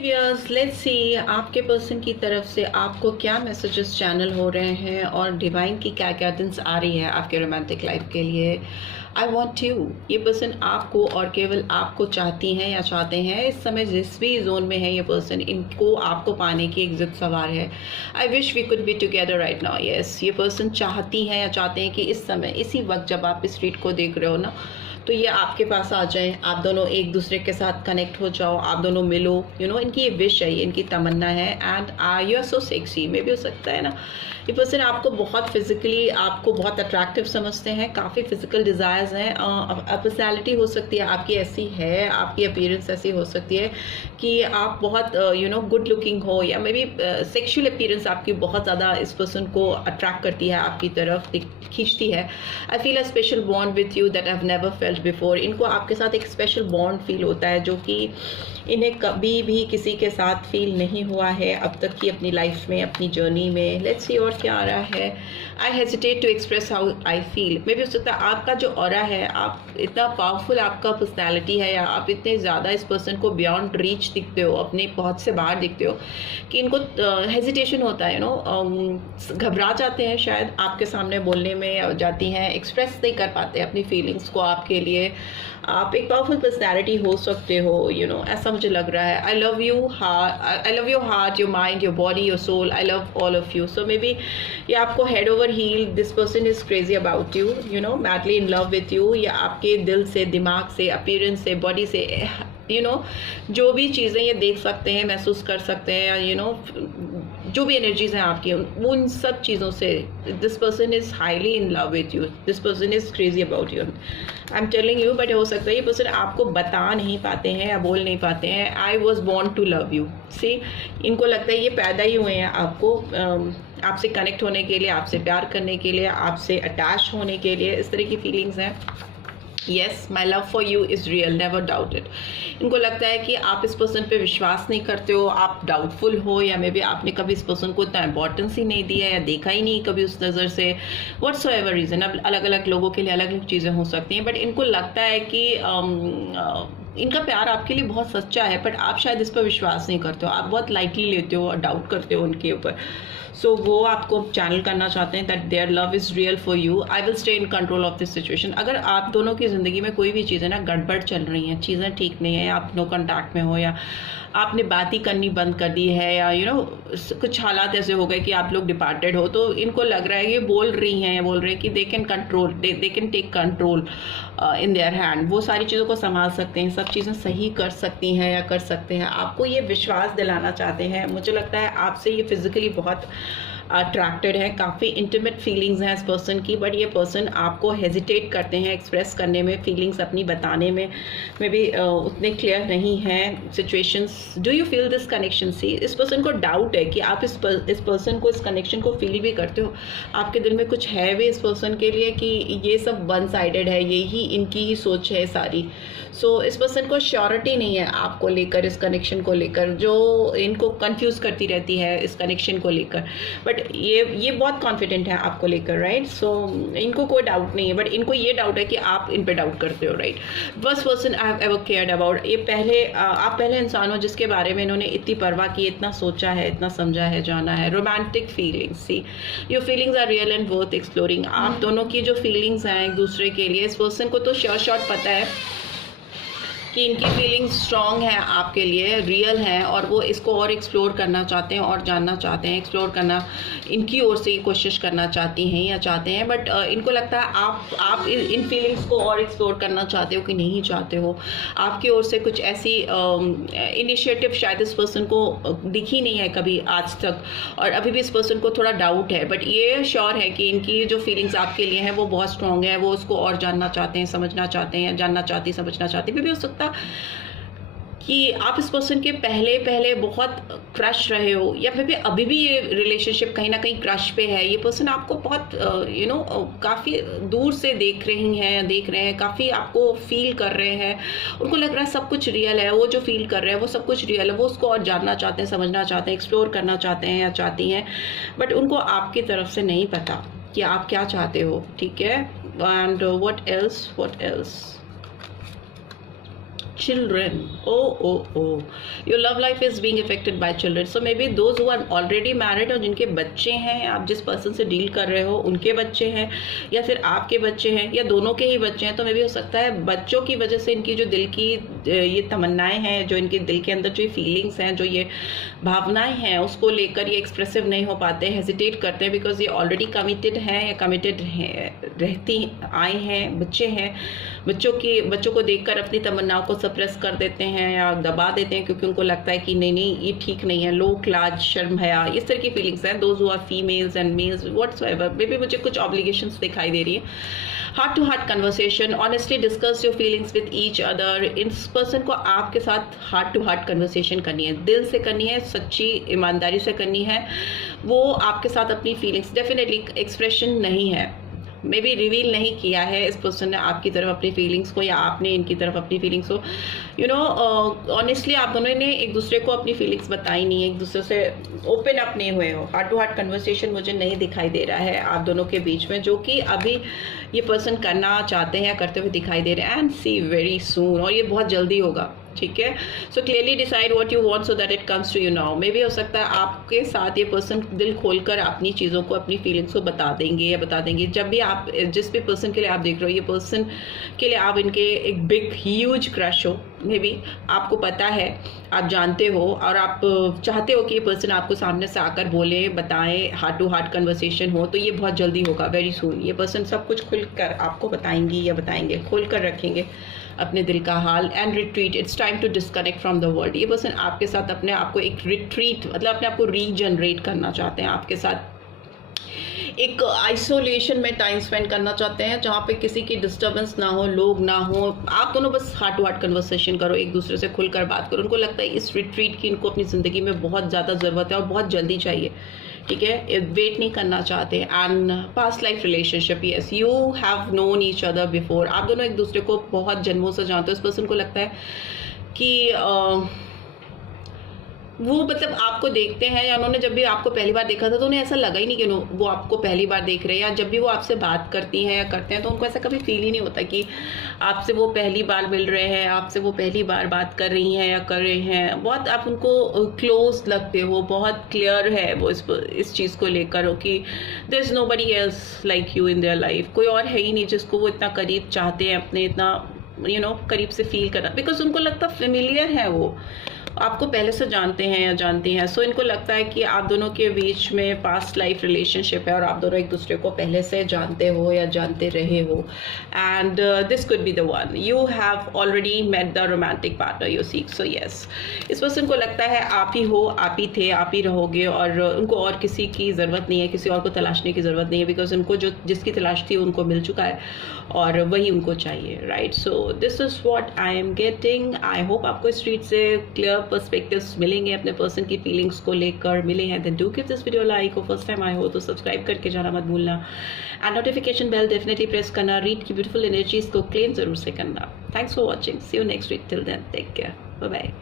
Viewers, let's see आपके person की तरफ से आपको क्या मैसेजेस चैनल हो रहे हैं और डिवाइन की क्या गाइडेंस आ रही है आपके रोमांटिक लाइफ के लिए। आई वॉन्ट यू, ये पर्सन आपको और केवल आपको चाहती हैं या चाहते हैं। इस समय जिस भी जोन में है ये पर्सन, इनको आपको पाने की एक जिद सवार है। I wish we could be together right now. Yes, ये पर्सन चाहती हैं या चाहते हैं कि इस समय इसी वक्त जब आप इस रीड को देख रहे हो ना, तो ये आपके पास आ जाएं, आप दोनों एक दूसरे के साथ कनेक्ट हो जाओ, आप दोनों मिलो। इनकी ये विश है, ये इनकी तमन्ना है। And you are so sexy. मे भी हो सकता है ना ये पर्सन आपको बहुत फिजिकली, आपको बहुत अट्रैक्टिव समझते हैं, काफ़ी फिजिकल डिज़ायर्स हैं। पर्सनैलिटी हो सकती है आपकी ऐसी है, आपकी अपीयरेंस ऐसी हो सकती है कि आप बहुत गुड लुकिंग हो, या मे बी सेक्शुअल अपीयरेंस आपकी बहुत ज़्यादा इस पर्सन को अट्रैक्ट करती है, आपकी तरफ खींचती है। I feel a special bond with you that I have never felt before. इनको आपके साथ एक स्पेशल बॉन्ड फील होता है जो कि इन्हें कभी भी किसी के साथ फील नहीं हुआ है अब तक की अपनी लाइफ में, अपनी जर्नी में। लेट्स सी और क्या आ रहा है। I hesitate to express how I feel. मे भी हो सकता है आपका जो ऑरा है, आप इतना पावरफुल आपका पर्सनैलिटी है, या आप इतने ज़्यादा इस पर्सन को बियॉन्ड रीच दिखते हो, अपने पहुँच से बाहर दिखते हो, कि इनको हेजिटेशन होता है, घबरा जाते हैं शायद आपके सामने बोलने में, जाती हैं एक्सप्रेस नहीं कर पाते अपनी फीलिंग्स को आपके लिए। आप एक पावरफुल पर्सनैलिटी हो सकते हो, ऐसा मुझे लग रहा है। I love you heart, I love your heart, your mind, your body, your soul. I love all of you. So maybe ये आपको head over heel, this person is crazy about you, madly in love with you. या आपके दिल से, दिमाग से, appearance से, body से, जो भी चीज़ें ये देख सकते हैं, महसूस कर सकते हैं, या जो भी एनर्जीज हैं आपकी, उन सब चीज़ों से this person is highly in love with you, this person is crazy about you. I am telling you, but हो सकता है ये पर्सन आपको बता नहीं पाते हैं या बोल नहीं पाते हैं I was born to love you. See, इनको लगता है ये पैदा ही हुए हैं आपको आपसे कनेक्ट होने के लिए, आपसे प्यार करने के लिए, आपसे अटैच होने के लिए। इस तरह की फीलिंग्स हैं। Yes, my love for you is real, never doubt it. इनको लगता है कि आप इस पर्सन पे विश्वास नहीं करते हो, आप डाउटफुल हो, या मे बी आपने कभी इस पर्सन को इतना इंपॉर्टेंस ही नहीं दिया, या देखा ही नहीं कभी उस नज़र से। व्हाट्स एवर रीज़न, अब अलग अलग लोगों के लिए अलग अलग चीज़ें हो सकती हैं, बट इनको लगता है कि इनका प्यार आपके लिए बहुत सच्चा है, बट आप शायद इस पर विश्वास नहीं करते हो, आप बहुत लाइटली लेते हो और डाउट करते हो उनके ऊपर। सो वो आपको चैनल करना चाहते हैं that their love is real for you. I will stay in control of this situation. अगर आप दोनों की ज़िंदगी में कोई भी चीज़ें ना गड़बड़ चल रही हैं, चीज़ें ठीक नहीं है, आप नो कॉन्टैक्ट में हो, या आपने बात ही करनी बंद कर दी है, या कुछ हालात ऐसे हो गए कि आप लोग डिपार्टेड हो, तो इनको लग रहा है ये बोल रही हैं कि they can control, they can take control in their hand. वो सारी चीज़ों को संभाल सकते हैं, सब चीज़ें सही कर सकती हैं या कर सकते हैं। आपको ये विश्वास दिलाना चाहते हैं। मुझे लगता है आपसे ये फिजिकली बहुत अट्रैक्टेड है, काफ़ी इंटीमेट फीलिंग्स हैं इस पर्सन की, बट ये पर्सन आपको हेजिटेट करते हैं एक्सप्रेस करने में, फीलिंग्स अपनी बताने में भी उतने क्लियर नहीं हैं situations. Do you feel this connection? See, इस पर्सन को डाउट है कि आप इस पर्सन को, इस कनेक्शन को फील भी करते हो। आपके दिल में कुछ है भी इस पर्सन के लिए कि ये सब वन साइडेड है, यही इनकी ही सोच है सारी। सो इस पर्सन को श्योरिटी नहीं है आपको लेकर, इस कनेक्शन को लेकर, जो इनको कंफ्यूज करती रहती है इस कनेक्शन को लेकर। बट ये बहुत कॉन्फिडेंट है आपको लेकर, राइट। सो इनको कोई डाउट नहीं है, बट इनको ये डाउट है कि आप इन पे डाउट करते हो, right. First person I have ever cared about, ये आप पहले इंसान हो जिसके बारे में इन्होंने इतनी परवाह की, इतना सोचा है, इतना समझा है, जाना है। Romantic feelings, see your feelings are real and worth exploring. आप दोनों की जो फीलिंग्स हैं एक दूसरे के लिए, इस पर्सन को तो श्योर शॉट पता है कि इनकी फीलिंग्स स्ट्रॉन्ग है आपके लिए, रियल है, और वो इसको और एक्सप्लोर करना चाहते हैं और जानना चाहते हैं। एक्सप्लोर करना इनकी ओर से कोशिश करना चाहती हैं या चाहते हैं, बट इनको लगता है आप इन फीलिंग्स को और एक्सप्लोर करना चाहते हो कि नहीं चाहते हो। आपकी ओर से कुछ ऐसी इनिशिएटिव शायद इस पर्सन को दिखी नहीं है कभी आज तक, और अभी भी इस पर्सन को थोड़ा डाउट है, बट ये श्योर है कि इनकी जो फीलिंग्स आपके लिए हैं वो बहुत स्ट्रॉन्ग है। वो उसको और जानना चाहते हैं, समझना चाहते हैं, जानना चाहती, समझना चाहती। भी हो सकता कि आप इस पर्सन के पहले बहुत क्रश रहे हो, या फिर भी अभी भी ये रिलेशनशिप कहीं ना कहीं क्रश पे है। ये पर्सन आपको बहुत काफ़ी दूर से देख रहे हैं, काफ़ी आपको फील कर रहे हैं। उनको लग रहा है सब कुछ रियल है, वो जो फील कर रहे हैं वो सब कुछ रियल है। वो उसको और जानना चाहते हैं, समझना चाहते हैं, एक्सप्लोर करना चाहते हैं या चाहती हैं, बट उनको आपकी तरफ से नहीं पता कि आप क्या चाहते हो, ठीक है। And what else children. Oh, your love life is being affected by children. So maybe those who are already married और जिनके बच्चे हैं, आप जिस पर्सन से डील कर रहे हो उनके बच्चे हैं या फिर आपके बच्चे हैं या दोनों के ही बच्चे हैं, तो मे भी हो सकता है बच्चों की वजह से इनकी जो दिल की ये तमन्नाएं हैं, जो इनके दिल के अंदर जो फीलिंग्स हैं, जो ये भावनाएं हैं, उसको लेकर ये एक्सप्रेसिव नहीं हो पाते, हेजिटेट करते हैं, बिकॉज ये ऑलरेडी कमिटेड हैं या कमिटेड रहती आए हैं, बच्चे हैं, बच्चों को देखकर अपनी तमन्नाओं को सप्रेस कर देते हैं या दबा देते हैं, क्योंकि उनको लगता है कि नहीं ये ठीक नहीं है, लोग लाज शर्म हया, इस तरह की फीलिंग्स हैं। Those who are females and males whatsoever, maybe मुझे कुछ ऑब्लिगेशंस दिखाई दे रही है। Heart to heart conversation, honestly discuss your feelings with each other. इस पर्सन को आपके साथ हार्ट टू हार्ट कन्वर्सेशन करनी है, दिल से करनी है, सच्ची ईमानदारी से करनी है। वो आपके साथ अपनी फीलिंग्स, डेफिनेटली एक्सप्रेशन नहीं है, मे बी रिवील नहीं किया है इस पर्सन ने आपकी तरफ अपनी फीलिंग्स को या आपने इनकी तरफ अपनी फीलिंग्स को, यू नो ऑनेस्टली आप दोनों ने एक दूसरे को अपनी फीलिंग्स बताई नहीं है, एक दूसरे से ओपन अप नहीं हुए हो। हार्ट टू हार्ट कन्वर्सेशन मुझे नहीं दिखाई दे रहा है आप दोनों के बीच में, जो कि अभी ये पर्सन करना चाहते हैं या करते हुए दिखाई दे रहे हैं, एंड सी वेरी सून, और ये बहुत जल्दी होगा, ठीक है। So clearly decide what you want so that it comes to you now. मे भी हो सकता है आपके साथ ये पर्सन दिल खोलकर अपनी चीज़ों को, अपनी फीलिंग्स को बता देंगे जब भी आप, जिस भी पर्सन के लिए आप देख रहे हो, ये पर्सन के लिए आप इनके एक बिग ह्यूज क्रश हो, मे बी आपको पता है, आप जानते हो और आप चाहते हो कि ये पर्सन आपको सामने से आकर बोले, बताएं, हार्ट टू हार्ट कन्वर्सेशन हो, तो ये बहुत जल्दी होगा, वेरी सून। ये पर्सन सब कुछ खुलकर आपको बताएंगी या बताएंगे, खोल कर रखेंगे अपने दिल का हाल। And retreat, it's time to disconnect from the world. ये पर्सन आपके साथ अपने आप को एक रिट्रीट, मतलब अपने आप को रीजनरेट करना चाहते हैं, आपके साथ एक आइसोलेशन में टाइम स्पेंड करना चाहते हैं, जहाँ पे किसी की डिस्टर्बेंस ना हो, लोग ना हो, आप दोनों बस हार्ट टू हार्ट कन्वर्सेशन करो, एक दूसरे से खुलकर बात करो। उनको लगता है इस रिट्रीट की इनको अपनी ज़िंदगी में बहुत ज़्यादा ज़रूरत है और बहुत जल्दी चाहिए, ठीक है, वेट नहीं करना चाहते। And past life relationship, yes, you have known each other before, आप दोनों एक दूसरे को बहुत जन्मों से जानते हो। इस पर्सन को लगता है कि वो मतलब आपको देखते हैं, या उन्होंने जब भी आपको पहली बार देखा था तो उन्हें ऐसा लगा ही नहीं कि वो आपको पहली बार देख रहे हैं, या जब भी वो आपसे बात करती हैं या करते हैं तो उनको ऐसा कभी फील ही नहीं होता कि आपसे वो पहली बार मिल रहे हैं, आपसे वो पहली बार बात कर रही हैं या कर रहे हैं। बहुत आप उनको क्लोज लगते हो, बहुत क्लियर है वो इस चीज़ को लेकर हो कि there is nobody else like you in their life, कोई और है ही नहीं जिसको वो इतना करीब चाहते हैं, अपने इतना करीब से फील करना, बिकॉज उनको लगता फेमिलियर है, वो आपको पहले से जानते हैं या जानती हैं। सो इनको लगता है कि आप दोनों के बीच में पास्ट लाइफ रिलेशनशिप है और आप दोनों एक दूसरे को पहले से जानते हो या जानते रहे हो, and this could be the one, you have already met the romantic partner you seek. So yes, इस पर्सन को लगता है आप ही हो, आप ही थे, आप ही रहोगे, और उनको और किसी की ज़रूरत नहीं है, किसी और को तलाशने की ज़रूरत नहीं है, बिकॉज उनको जो जिसकी तलाश थी उनको मिल चुका है और वही उनको चाहिए, right. So this is what I am getting. I hope आपको इस स्ट्रीट से क्लियर पर्सपेक्टिव्स मिलेंगे, अपने पर्सन की फीलिंग्स को लेकर मिले हैं। Then do give this video like, और फर्स्ट टाइम आए हो तो सब्सक्राइब करके जाना मत भूलना, and notification bell definitely press करना, रीड की ब्यूटीफुल एनर्जीज को क्लेम जरूर से करना। Thanks for watching, see you next week, till then take care, bye bye.